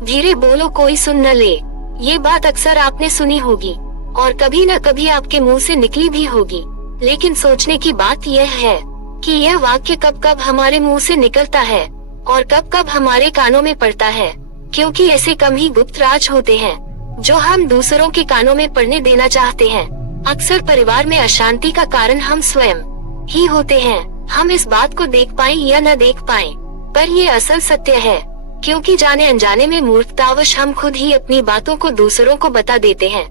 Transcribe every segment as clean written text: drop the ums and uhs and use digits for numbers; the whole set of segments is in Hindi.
धीरे बोलो कोई सुन न ले। ये बात अक्सर आपने सुनी होगी और कभी न कभी आपके मुंह से निकली भी होगी, लेकिन सोचने की बात यह है कि यह वाक्य कब कब हमारे मुंह से निकलता है और कब कब हमारे कानों में पड़ता है, क्योंकि ऐसे कम ही गुप्त राज होते हैं जो हम दूसरों के कानों में पड़ने देना चाहते हैं। अक्सर परिवार में अशांति का कारण हम स्वयं ही होते हैं। हम इस बात को देख पाए या न देख पाए, पर ये असल सत्य है, क्योंकि जाने अनजाने में मूर्खतावश हम खुद ही अपनी बातों को दूसरों को बता देते हैं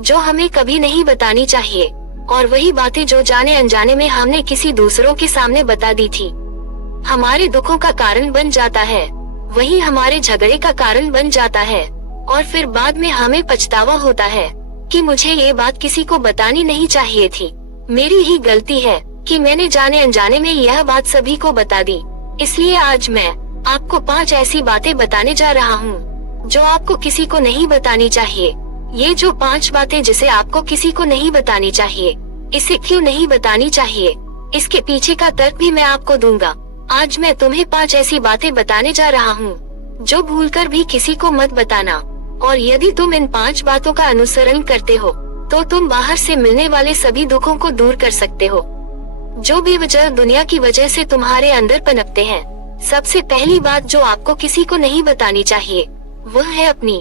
जो हमें कभी नहीं बतानी चाहिए, और वही बातें जो जाने अनजाने में हमने किसी दूसरों के सामने बता दी थी हमारे दुखों का कारण बन जाता है, वही हमारे झगड़े का कारण बन जाता है, और फिर बाद में हमें पछतावा होता है कि मुझे ये बात किसी को बतानी नहीं चाहिए थी, मेरी ही गलती है कि मैंने जाने अनजाने में यह बात सभी को बता दी। इसलिए आज मैं आपको 5 ऐसी बातें बताने जा रहा हूँ जो आपको किसी को नहीं बतानी चाहिए। ये जो 5 बातें जिसे आपको किसी को नहीं बतानी चाहिए, इसे क्यों नहीं बतानी चाहिए, इसके पीछे का तर्क भी मैं आपको दूंगा। आज मैं तुम्हें 5 ऐसी बातें बताने जा रहा हूँ जो भूलकर भी किसी को मत बताना, और यदि तुम इन 5 बातों का अनुसरण करते हो तो तुम बाहर से मिलने वाले सभी दुखों को दूर कर सकते हो जो बेवजह दुनिया की वजह से तुम्हारे अंदर पनपते हैं। सबसे पहली बात जो आपको किसी को नहीं बतानी चाहिए वह है अपनी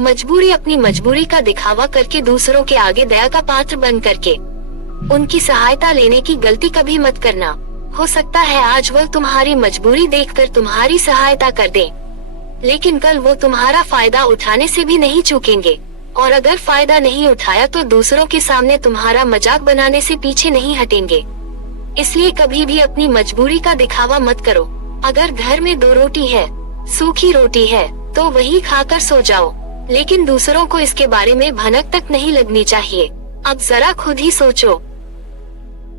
मजबूरी। अपनी मजबूरी का दिखावा करके दूसरों के आगे दया का पात्र बन करके उनकी सहायता लेने की गलती कभी मत करना। हो सकता है आज वह तुम्हारी मजबूरी देखकर तुम्हारी सहायता कर दें, लेकिन कल वो तुम्हारा फायदा उठाने से भी नहीं चूकेंगे, और अगर फायदा नहीं उठाया तो दूसरों के सामने तुम्हारा मजाक बनाने से पीछे नहीं हटेंगे। इसलिए कभी भी अपनी मजबूरी का दिखावा मत करो। अगर घर में 2 रोटी है, सूखी रोटी है, तो वही खाकर सो जाओ, लेकिन दूसरों को इसके बारे में भनक तक नहीं लगनी चाहिए। अब जरा खुद ही सोचो,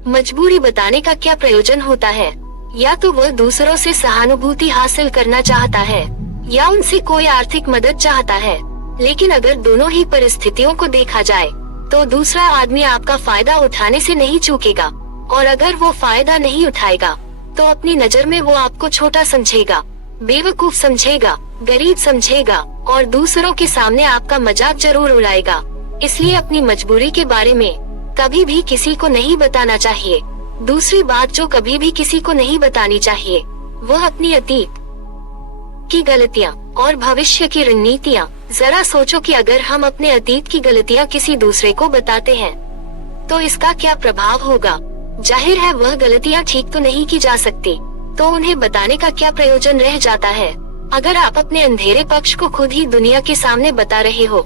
मजबूरी बताने का क्या प्रयोजन होता है? या तो वह दूसरों से सहानुभूति हासिल करना चाहता है या उनसे कोई आर्थिक मदद चाहता है, लेकिन अगर दोनों ही परिस्थितियों को देखा जाए तो दूसरा आदमी आपका फायदा उठाने से नहीं चूकेगा, और अगर वो फायदा नहीं उठाएगा तो अपनी नजर में वो आपको छोटा समझेगा, बेवकूफ समझेगा, गरीब समझेगा, और दूसरों के सामने आपका मजाक जरूर उड़ाएगा। इसलिए अपनी मजबूरी के बारे में कभी भी किसी को नहीं बताना चाहिए। दूसरी बात जो कभी भी किसी को नहीं बतानी चाहिए वह अपनी अतीत की गलतियाँ और भविष्य की रणनीतियाँ। जरा सोचो कि अगर हम अपने अतीत की गलतियाँ किसी दूसरे को बताते हैं तो इसका क्या प्रभाव होगा? जाहिर है वह गलतियाँ ठीक तो नहीं की जा सकती, तो उन्हें बताने का क्या प्रयोजन रह जाता है? अगर आप अपने अंधेरे पक्ष को खुद ही दुनिया के सामने बता रहे हो,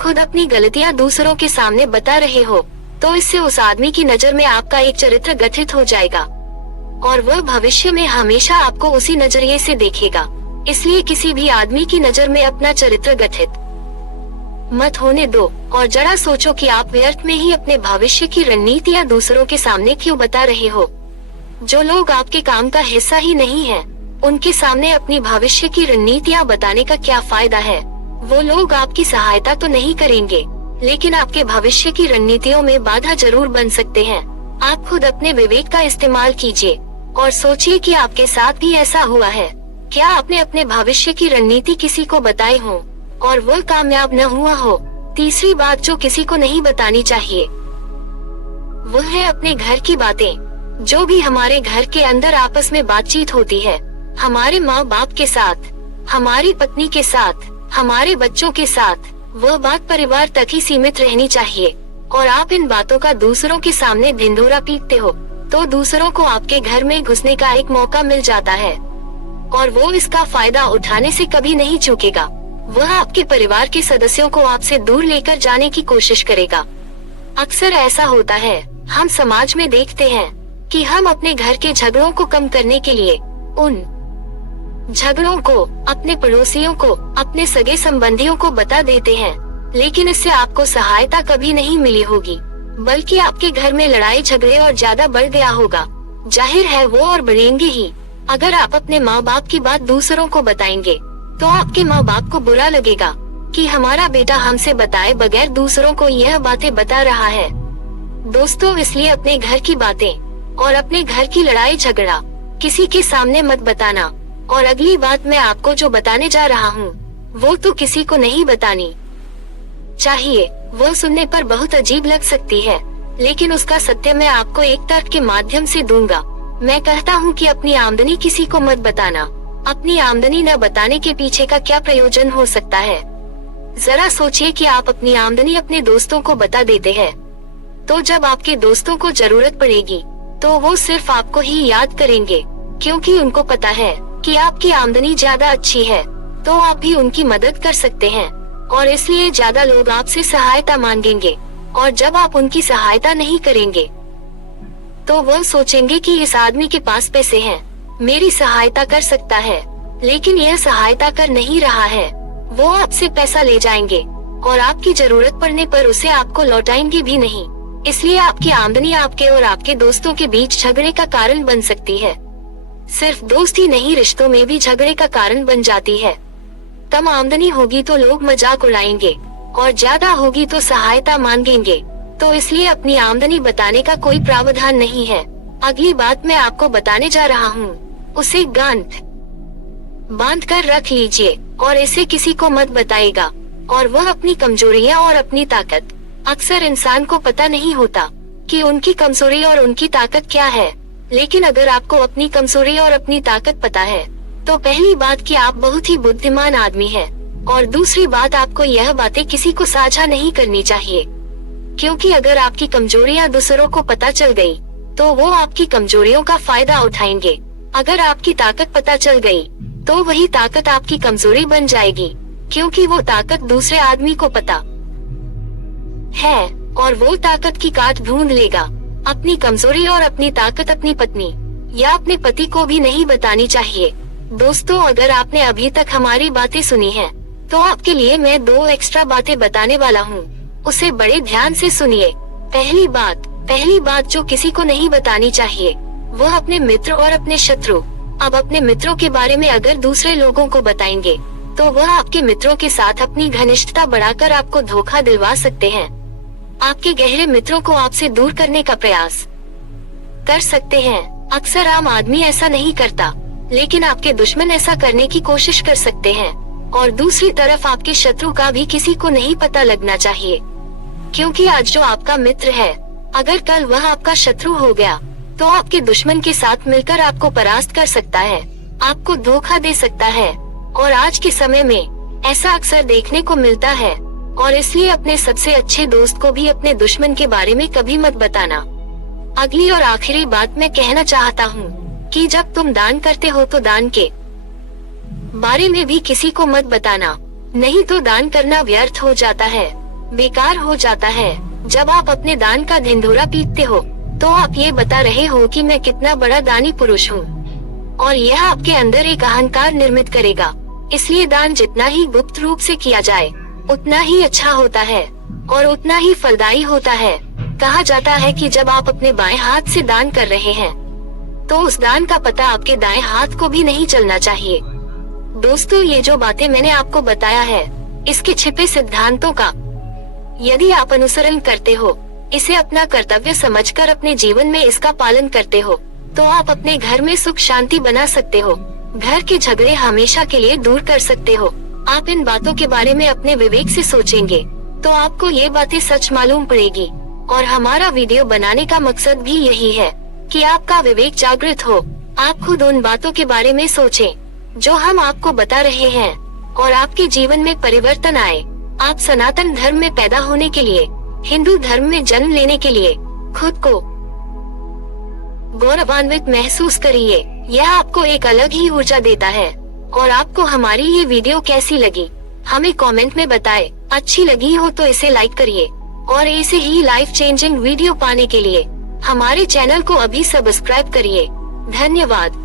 खुद अपनी गलतियाँ दूसरों के सामने बता रहे हो, तो इससे उस आदमी की नजर में आपका एक चरित्र गठित हो जाएगा और वह भविष्य में हमेशा आपको उसी नजरिए से देखेगा। इसलिए किसी भी आदमी की नजर में अपना चरित्र गठित मत होने दो, और जरा सोचो कि आप व्यर्थ में ही अपने भविष्य की रणनीतियाँ दूसरों के सामने क्यों बता रहे हो। जो लोग आपके काम का हिस्सा ही नहीं है, उनके सामने अपनी भविष्य की रणनीतियाँ बताने का क्या फायदा है? वो लोग आपकी सहायता तो नहीं करेंगे, लेकिन आपके भविष्य की रणनीतियों में बाधा जरूर बन सकते हैं। आप खुद अपने विवेक का इस्तेमाल कीजिए और सोचिए कि आपके साथ भी ऐसा हुआ है। क्या आपने अपने भविष्य की रणनीति किसी को बताई हो और वह कामयाब न हुआ हो? तीसरी बात जो किसी को नहीं बतानी चाहिए वह है अपने घर की बातें। जो भी हमारे घर के अंदर आपस में बातचीत होती है, हमारे माँ बाप के साथ, हमारी पत्नी के साथ, हमारे बच्चों के साथ, वह बात परिवार तक ही सीमित रहनी चाहिए। और आप इन बातों का दूसरों के सामने ढिंढोरा पीटते हो तो दूसरों को आपके घर में घुसने का एक मौका मिल जाता है, और वो इसका फायदा उठाने से कभी नहीं चूकेगा। वह आपके परिवार के सदस्यों को आपसे दूर लेकर जाने की कोशिश करेगा। अक्सर ऐसा होता है, हम समाज में देखते हैं कि हम अपने घर के झगड़ों को कम करने के लिए उन झगड़ों को अपने पड़ोसियों को, अपने सगे संबंधियों को बता देते हैं, लेकिन इससे आपको सहायता कभी नहीं मिली होगी, बल्कि आपके घर में लड़ाई झगड़े और ज्यादा बढ़ गया होगा। जाहिर है वो और बढ़ेंगे ही। अगर आप अपने माँ बाप की बात दूसरों को बताएंगे तो आपके माँ बाप को बुरा लगेगा कि हमारा बेटा हमसे बताए बगैर दूसरों को यह बातें बता रहा है। दोस्तों, इसलिए अपने घर की बातें और अपने घर की लड़ाई झगड़ा किसी के सामने मत बताना। और अगली बात मैं आपको जो बताने जा रहा हूँ वो तो किसी को नहीं बतानी चाहिए। वो सुनने पर बहुत अजीब लग सकती है, लेकिन उसका सत्य मैं आपको एक तर्क के माध्यम से दूंगा। मैं कहता हूँ कि अपनी आमदनी किसी को मत बताना। अपनी आमदनी न बताने के पीछे का क्या प्रयोजन हो सकता है? जरा सोचिए कि आप अपनी आमदनी अपने दोस्तों को बता देते हैं, तो जब आपके दोस्तों को जरूरत पड़ेगी तो वो सिर्फ आपको ही याद करेंगे, क्योंकि उनको पता है कि आपकी आमदनी ज्यादा अच्छी है, तो आप भी उनकी मदद कर सकते हैं और इसलिए ज्यादा लोग आपसे सहायता मांगेंगे। और जब आप उनकी सहायता नहीं करेंगे तो वो सोचेंगे कि इस आदमी के पास पैसे हैं, मेरी सहायता कर सकता है, लेकिन यह सहायता कर नहीं रहा है। वो आपसे पैसा ले जाएंगे और आपकी जरूरत पड़ने पर उसे आपको लौटाएंगे भी नहीं। इसलिए आपकी आमदनी आपके और आपके दोस्तों के बीच झगड़े का कारण बन सकती है। सिर्फ दोस्त ही नहीं, रिश्तों में भी झगड़े का कारण बन जाती है। कम आमदनी होगी तो लोग मजाक उड़ाएंगे और ज्यादा होगी तो सहायता मांगेंगे, तो इसलिए अपनी आमदनी बताने का कोई प्रावधान नहीं है। अगली बात मैं आपको बताने जा रहा हूँ, उसे गांठ बांध कर रख लीजिए और इसे किसी को मत बताएगा। और वह अपनी कमजोरियाँ और अपनी ताकत। अक्सर इंसान को पता नहीं होता कि उनकी कमजोरी और उनकी ताकत क्या है, लेकिन अगर आपको अपनी कमजोरी और अपनी ताकत पता है तो पहली बात कि आप बहुत ही बुद्धिमान आदमी हैं, और दूसरी बात आपको यह बातें किसी को साझा नहीं करनी चाहिए, क्योंकि अगर आपकी कमजोरियां दूसरों को पता चल गई तो वो आपकी कमजोरियों का फायदा उठाएंगे। अगर आपकी ताकत पता चल गई तो वही ताकत आपकी कमजोरी बन जाएगी, क्योंकि वो ताकत दूसरे आदमी को पता है और वो ताकत की काट ढूंढ लेगा। अपनी कमजोरी और अपनी ताकत अपनी पत्नी या अपने पति को भी नहीं बतानी चाहिए। दोस्तों, अगर आपने अभी तक हमारी बातें सुनी हैं, तो आपके लिए मैं 2 एक्स्ट्रा बातें बताने वाला हूँ, उसे बड़े ध्यान से सुनिए। पहली बात जो किसी को नहीं बतानी चाहिए वह अपने मित्र और अपने शत्रु। अब अपने मित्रों के बारे में अगर दूसरे लोगों को बताएंगे तो वह आपके मित्रों के साथ अपनी घनिष्ठता बढ़ाकर आपको धोखा दिलवा सकते हैं। आपके गहरे मित्रों को आपसे दूर करने का प्रयास कर सकते हैं। अक्सर आम आदमी ऐसा नहीं करता, लेकिन आपके दुश्मन ऐसा करने की कोशिश कर सकते हैं। और दूसरी तरफ आपके शत्रु का भी किसी को नहीं पता लगना चाहिए, क्योंकि आज जो आपका मित्र है, अगर कल वह आपका शत्रु हो गया तो आपके दुश्मन के साथ मिलकर आपको परास्त कर सकता है, आपको धोखा दे सकता है। और आज के समय में ऐसा अक्सर देखने को मिलता है, और इसलिए अपने सबसे अच्छे दोस्त को भी अपने दुश्मन के बारे में कभी मत बताना। अगली और आखिरी बात मैं कहना चाहता हूँ कि जब तुम दान करते हो तो दान के बारे में भी किसी को मत बताना, नहीं तो दान करना व्यर्थ हो जाता है, बेकार हो जाता है। जब आप अपने दान का ढिंढोरा पीटते हो तो आप ये बता रहे हो कि मैं कितना बड़ा दानी पुरुष हूँ, और यह आपके अंदर एक अहंकार निर्मित करेगा। इसलिए दान जितना ही गुप्त रूप से किया जाए उतना ही अच्छा होता है और उतना ही फलदायी होता है। कहा जाता है कि जब आप अपने बाएं हाथ से दान कर रहे हैं तो उस दान का पता आपके दाएं हाथ को भी नहीं चलना चाहिए। दोस्तों, ये जो बातें मैंने आपको बताया है, इसके छिपे सिद्धांतों का यदि आप अनुसरण करते हो, इसे अपना कर्तव्य समझकर अपने जीवन में इसका पालन करते हो, तो आप अपने घर में सुख शांति बना सकते हो, घर के झगड़े हमेशा के लिए दूर कर सकते हो। आप इन बातों के बारे में अपने विवेक से सोचेंगे तो आपको ये बातें सच मालूम पड़ेगी। और हमारा वीडियो बनाने का मकसद भी यही है कि आपका विवेक जागृत हो, आप खुद उन बातों के बारे में सोचें जो हम आपको बता रहे हैं, और आपके जीवन में परिवर्तन आए। आप सनातन धर्म में पैदा होने के लिए, हिंदू धर्म में जन्म लेने के लिए खुद को गौरवान्वित महसूस करिए। यह आपको एक अलग ही ऊर्जा देता है। और आपको हमारी ये वीडियो कैसी लगी हमें कमेंट में बताएं। अच्छी लगी हो तो इसे लाइक करिए, और ऐसे ही लाइफ चेंजिंग वीडियो पाने के लिए हमारे चैनल को अभी सब्सक्राइब करिए। धन्यवाद।